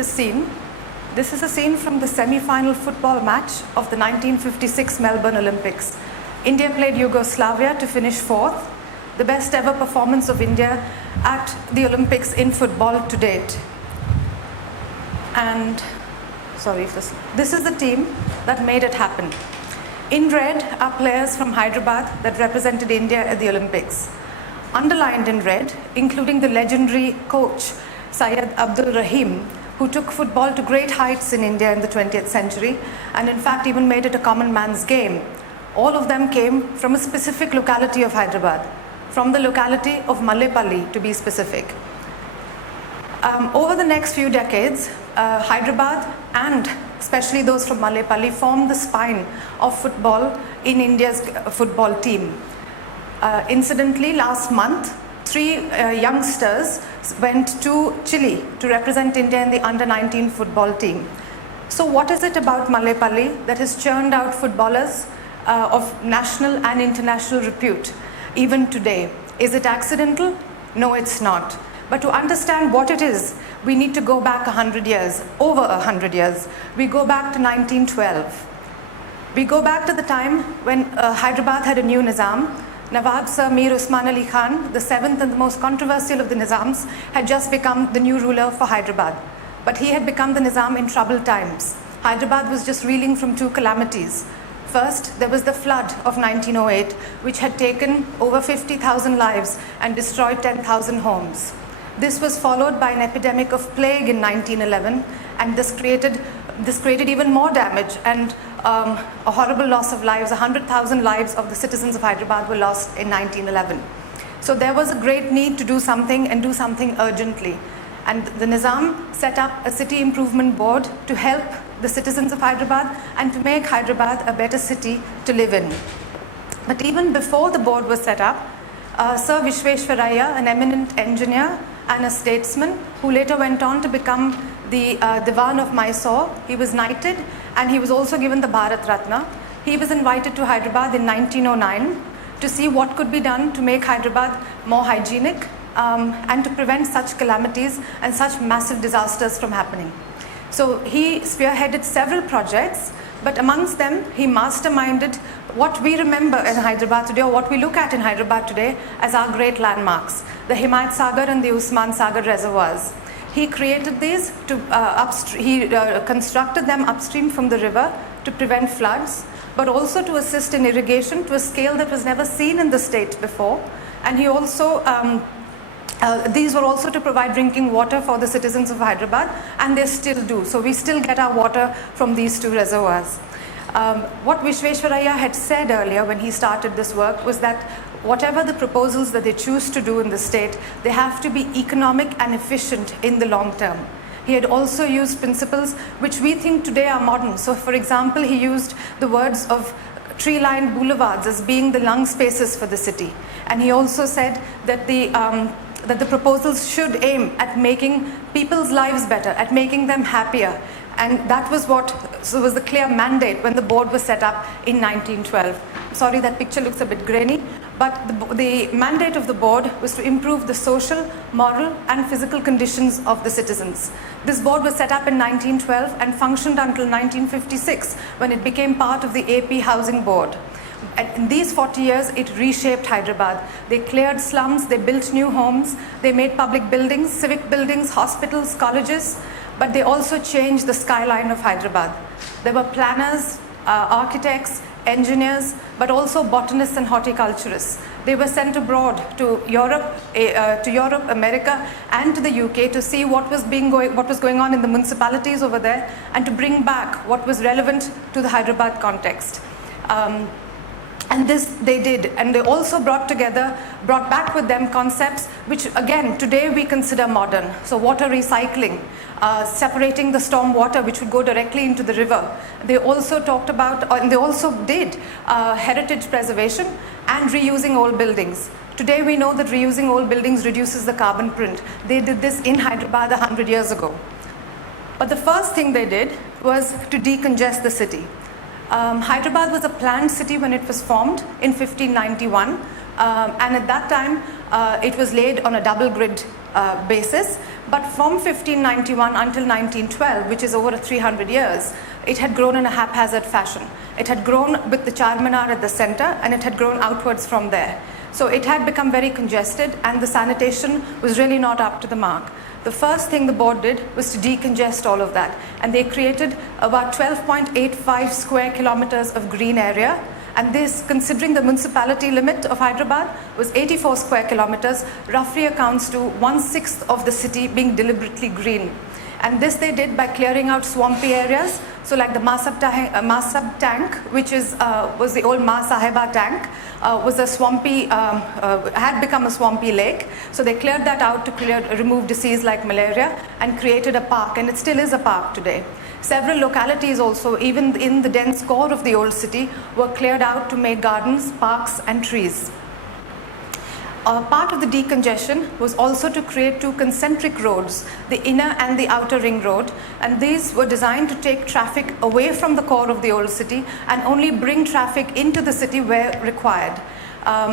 this scene. This is a scene from the semi-final football match of the 1956 Melbourne Olympics. India played Yugoslavia to finish 4th, the best ever performance of India at the Olympics in football to date. And, sorry if this is the team that made it happen. In red are players from Hyderabad that represented India at the Olympics. Underlined in red, including the legendary coach Syed Abdul Rahim, who took football to great heights in India in the 20th century and in fact even made it a common man's game. All of them came from a specific locality of Hyderabad, from the locality of Mallepalli to be specific. Over the next few decades, Hyderabad and especially those from Mallepalli formed the spine of football in India's football team. Incidentally, last month, 3 youngsters went to Chile to represent India in the under-19 football team. So what is it about Mallepalli that has churned out footballers of national and international repute even today? Is it accidental? No, it's not. But to understand what it is, we need to go back 100 years, over 100 years. We go back to 1912. We go back to the time when Hyderabad had a new Nizam. Nawab Sir Mir Usman Ali Khan, the 7th and the most controversial of the Nizams, had just become the new ruler for Hyderabad. But he had become the Nizam in troubled times. Hyderabad was just reeling from 2 calamities. First, there was the flood of 1908, which had taken over 50,000 lives and destroyed 10,000 homes. This was followed by an epidemic of plague in 1911, and this created even more damage and a horrible loss of lives. 100,000 lives of the citizens of Hyderabad were lost in 1911. So there was a great need to do something and do something urgently. And the Nizam set up a city improvement board to help the citizens of Hyderabad and to make Hyderabad a better city to live in. But even before the board was set up, Sir Visvesvaraya, an eminent engineer and a statesman who later went on to become the Diwan of Mysore, he was knighted and he was also given the Bharat Ratna. He was invited to Hyderabad in 1909 to see what could be done to make Hyderabad more hygienic and to prevent such calamities and such massive disasters from happening. So he spearheaded several projects, but amongst them he masterminded what we remember in Hyderabad today, or what we look at in Hyderabad today as our great landmarks, the Himayat Sagar and the Usman Sagar reservoirs. He created these to constructed them upstream from the river to prevent floods, but also to assist in irrigation to a scale that was never seen in the state before. And he also these were also to provide drinking water for the citizens of Hyderabad, and they still do. So we still get our water from these 2 reservoirs. What Visvesvaraya had said earlier when he started this work was that whatever the proposals that they choose to do in the state, they have to be economic and efficient in the long term. He had also used principles which we think today are modern. So for example, he used the words of tree-lined boulevards as being the lung spaces for the city. And he also said that the proposals should aim at making people's lives better, at making them happier. And that was was the clear mandate when the board was set up in 1912. Sorry, that picture looks a bit grainy, but the mandate of the board was to improve the social, moral, and physical conditions of the citizens. This board was set up in 1912 and functioned until 1956, when it became part of the AP Housing Board. And in these 40 years, it reshaped Hyderabad. They cleared slums, they built new homes, they made public buildings, civic buildings, hospitals, colleges, but they also changed the skyline of Hyderabad. There were planners, architects, engineers, but also botanists and horticulturists. They were sent abroad to Europe, America, and to the UK to see what was going on in the municipalities over there, and to bring back what was relevant to the Hyderabad context. And this they did, and they also brought back with them concepts which again today we consider modern. So water recycling, separating the storm water which would go directly into the river. They also talked about, and they also did heritage preservation and reusing old buildings. Today we know that reusing old buildings reduces the carbon print. They did this in Hyderabad 100 years ago. But the first thing they did was to decongest the city. Hyderabad was a planned city when it was formed in 1591, and at that time it was laid on a double grid basis, but from 1591 until 1912, which is over 300 years, it had grown in a haphazard fashion. It had grown with the Charminar at the center, and it had grown outwards from there. So it had become very congested, and the sanitation was really not up to the mark. The first thing the board did was to decongest all of that, and they created about 12.85 square kilometers of green area. And this, considering the municipality limit of Hyderabad was 84 square kilometers, roughly accounts to 1/6 of the city being deliberately green. And this they did by clearing out swampy areas. So like the Masab tank, which was the old Ma Sahiba tank, was a swampy, had become a swampy lake. So they cleared that out to remove disease like malaria and created a park, and it still is a park today. Several localities also, even in the dense core of the old city, were cleared out to make gardens, parks and trees. Part of the decongestion was also to create two concentric roads, the inner and the outer ring road, and these were designed to take traffic away from the core of the old city and only bring traffic into the city where required.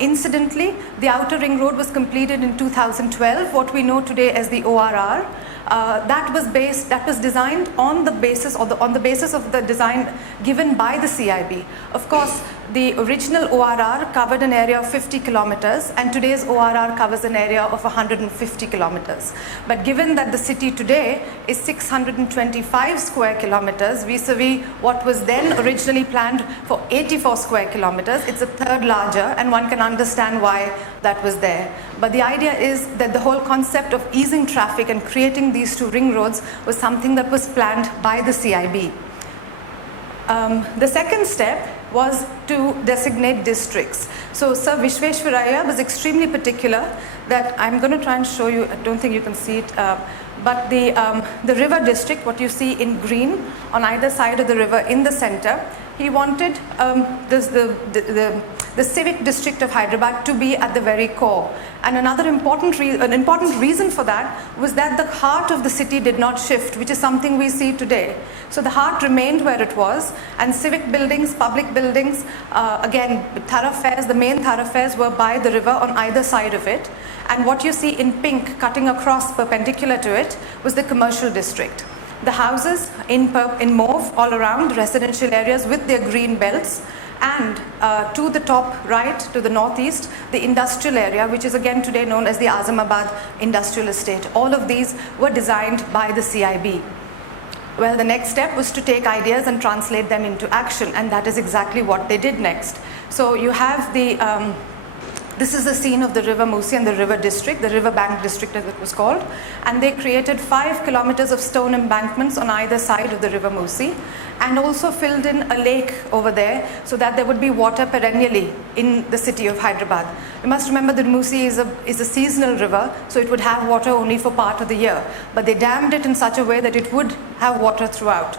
Incidentally, the outer ring road was completed in 2012, what we know today as the ORR. That was designed on the basis of the design given by the CIB. Of course, the original ORR covered an area of 50 kilometers, and today's ORR covers an area of 150 kilometers. But given that the city today is 625 square kilometers vis-a-vis what was then originally planned for 84 square kilometers, it's a third larger, and one can understand why that was there. But the idea is that the whole concept of easing traffic and creating these two ring roads was something that was planned by the CIB. The second step was to designate districts. So Sir Visvesvaraya was extremely particular that I'm going to try and show you, I don't think you can see it, but the river district, what you see in green on either side of the river in the center, he wanted the civic district of Hyderabad to be at the very core. And an important reason for that was that the heart of the city did not shift, which is something we see today. So the heart remained where it was, and civic buildings, public buildings, again, thoroughfares, the main thoroughfares were by the river on either side of it. And what you see in pink cutting across perpendicular to it was the commercial district. The houses in mauve all around, residential areas with their green belts, and to the top right, to the northeast, the industrial area, which is again today known as the Azamabad Industrial Estate. All of these were designed by the CIB. Well, the next step was to take ideas and translate them into action, and that is exactly what they did next. So you have this is the scene of the River Musi and the river district, the river bank district as it was called, and they created 5 kilometers of stone embankments on either side of the River Musi, and also filled in a lake over there so that there would be water perennially in the city of Hyderabad. You must remember that Musi is a seasonal river, so it would have water only for part of the year, but they dammed it in such a way that it would have water throughout.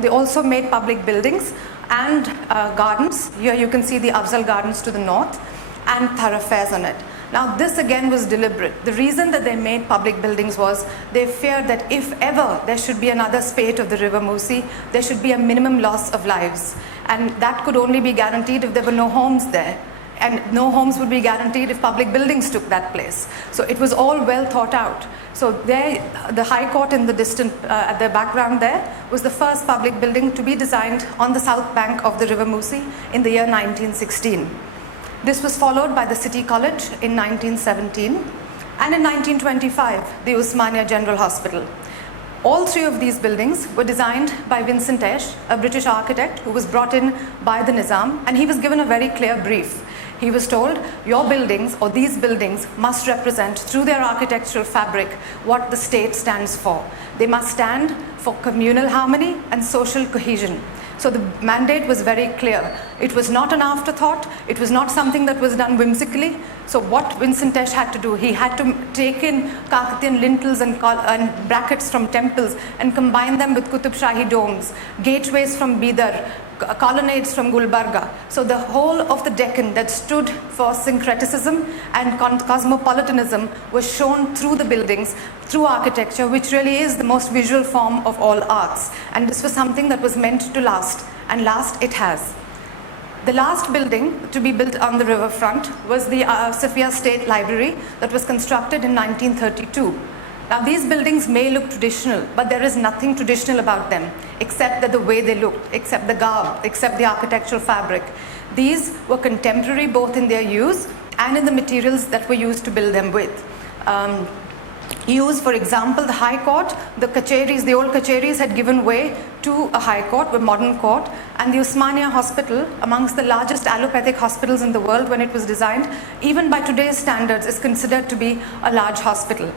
They also made public buildings and gardens. Here you can see the Afzal Gardens to the north, and thoroughfares on it. Now this again was deliberate. The reason that they made public buildings was they feared that if ever there should be another spate of the River Musi, there should be a minimum loss of lives. And that could only be guaranteed if there were no homes there. And no homes would be guaranteed if public buildings took that place. So it was all well thought out. So there, the High Court in the distant, at the background there, was the first public building to be designed on the south bank of the River Musi in the year 1916. This was followed by the City College in 1917, and in 1925, the Osmania General Hospital. All 3 of these buildings were designed by Vincent Esch, a British architect who was brought in by the Nizam, and he was given a very clear brief. He was told, your buildings, or these buildings, must represent through their architectural fabric what the state stands for. They must stand for communal harmony and social cohesion. So the mandate was very clear. It was not an afterthought. It was not something that was done whimsically. So what Vincent Esch had to do, he had to take in Kakatiyan lintels and brackets from temples and combine them with Qutub Shahi domes, gateways from Bidar, colonnades from Gulbarga. So the whole of the Deccan that stood for syncretism and cosmopolitanism was shown through the buildings, through architecture, which really is the most visual form of all arts. And this was something that was meant to last, and last it has. The last building to be built on the riverfront was the Sophia State Library that was constructed in 1932. Now these buildings may look traditional, but there is nothing traditional about them except that the way they looked, except the garb, except the architectural fabric. These were contemporary both in their use and in the materials that were used to build them with. For example, the High Court, the kacheris, the old kacheris had given way to a High Court, a modern court, and the Osmania Hospital, amongst the largest allopathic hospitals in the world when it was designed, even by today's standards, is considered to be a large hospital.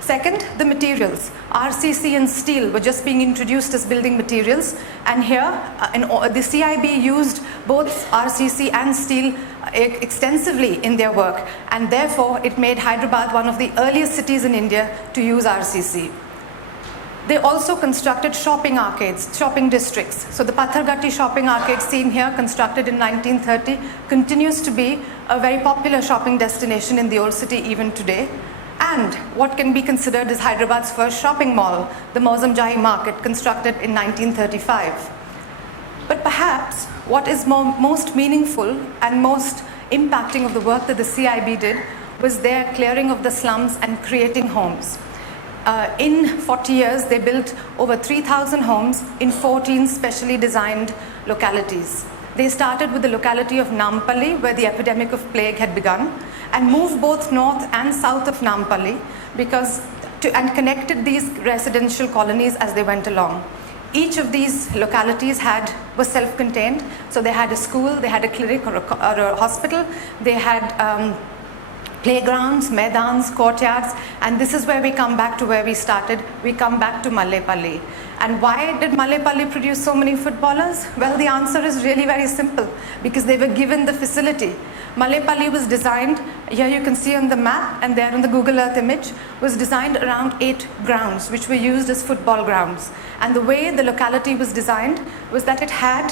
Second, the materials. RCC and steel were just being introduced as building materials, and here the CIB used both RCC and steel extensively in their work, and therefore it made Hyderabad one of the earliest cities in India to use RCC. They also constructed shopping arcades, shopping districts. So the Pathargatti shopping arcade seen here, constructed in 1930, continues to be a very popular shopping destination in the old city even today. And what can be considered as Hyderabad's first shopping mall, the Mozamjahi Market, constructed in 1935. But perhaps what is most meaningful and most impacting of the work that the CIB did was their clearing of the slums and creating homes. In 40 years, they built over 3,000 homes in 14 specially designed localities. They started with the locality of Mallepalli, where the epidemic of plague had begun, and moved both north and south of Mallepalli and connected these residential colonies as they went along. Each of these localities was self-contained, so they had a school, they had a clinic or a hospital, they had playgrounds, maidans, courtyards, and this is where we come back to where we started. We come back to Mallepalli. And why did Mallepalli produce so many footballers? Well, the answer is really very simple, because they were given the facility. Mallepalli was designed, here you can see on the map and there on the Google Earth image, was designed around 8 grounds which were used as football grounds. And the way the locality was designed was that it had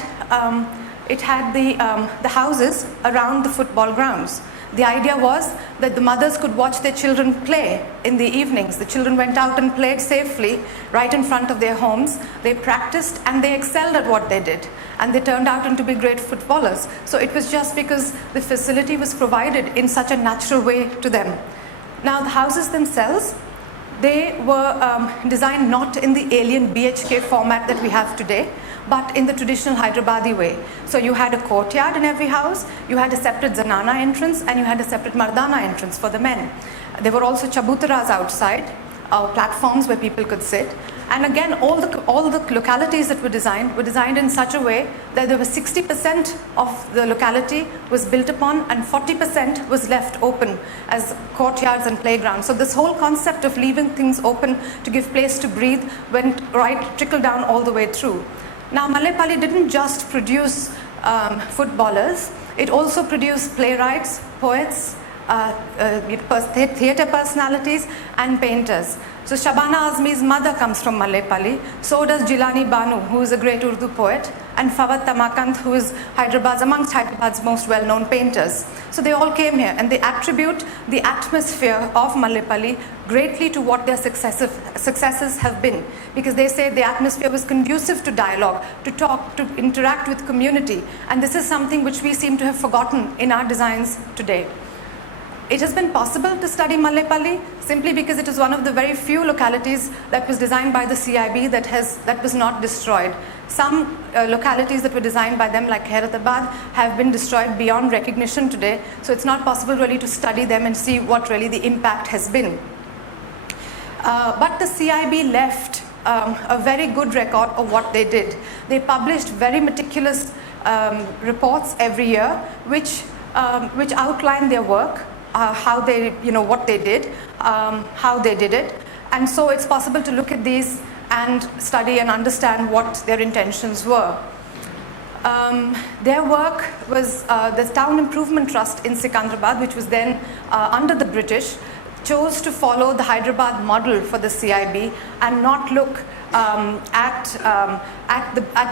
the houses around the football grounds. The idea was that the mothers could watch their children play in the evenings. The children went out and played safely right in front of their homes. They practiced and they excelled at what they did. And they turned out to be great footballers. So it was just because the facility was provided in such a natural way to them. Now the houses themselves, they were designed not in the alien BHK format that we have today, but in the traditional Hyderabadi way. So you had a courtyard in every house, you had a separate Zanana entrance, and you had a separate Mardana entrance for the men. There were also chabutaras outside, platforms where people could sit. And again, all the localities that were designed in such a way that there was 60% of the locality was built upon and 40% was left open as courtyards and playgrounds. So this whole concept of leaving things open to give place to breathe went trickled down all the way through. Now, Mallepalli didn't just produce footballers, it also produced playwrights, poets, theatre personalities, and painters. So Shabana Azmi's mother comes from Mallepalli, so does Jilani Banu, who is a great Urdu poet, and Fawad Tamakant, who is amongst Hyderabad's most well-known painters. So they all came here, and they attribute the atmosphere of Mallepalli greatly to what their successes have been, because they say the atmosphere was conducive to dialogue, to talk, to interact with community, and this is something which we seem to have forgotten in our designs today. It has been possible to study Mallepalli simply because it is one of the very few localities that was designed by the CIB that was not destroyed. Some localities that were designed by them, like Hyderabad, have been destroyed beyond recognition today, so it's not possible really to study them and see what really the impact has been. But the CIB left a very good record of what they did. They published very meticulous reports every year which outlined their work, how they, what they did, how they did it. And so it's possible to look at these and study and understand what their intentions were. Their work was the Town Improvement Trust in Secunderabad, which was then under the British, chose to follow the Hyderabad model for the CIB and not look at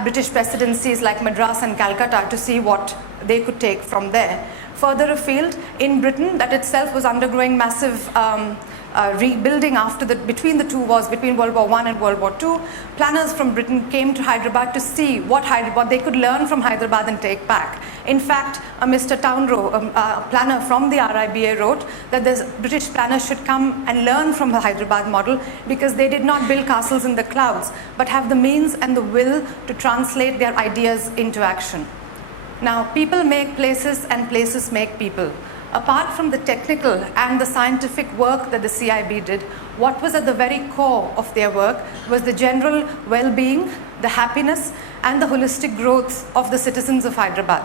British presidencies like Madras and Calcutta to see what they could take from there. Further afield, in Britain, that itself was undergoing massive rebuilding between the two wars, between World War I and World War II, planners from Britain came to Hyderabad to see what they could learn from Hyderabad and take back. In fact, Mr. Townrow, a planner from the RIBA, wrote that the British planners should come and learn from the Hyderabad model because they did not build castles in the clouds, but have the means and the will to translate their ideas into action. Now, people make places and places make people. Apart from the technical and the scientific work that the CIB did, what was at the very core of their work was the general well-being, the happiness, and the holistic growth of the citizens of Hyderabad.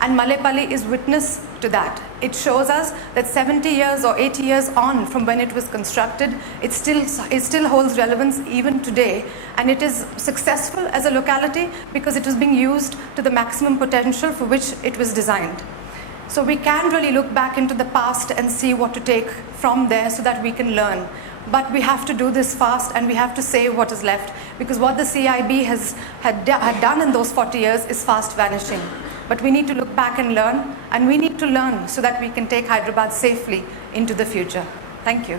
And Mallepalli is witness to that. It shows us that 70 years or 80 years on from when it was constructed, it still holds relevance even today, and it is successful as a locality because it is being used to the maximum potential for which it was designed. So we can really look back into the past and see what to take from there so that we can learn. But we have to do this fast, and we have to save what is left, because what the CIB had done in those 40 years is fast vanishing. But we need to look back and learn, and we need to learn so that we can take Hyderabad safely into the future. Thank you.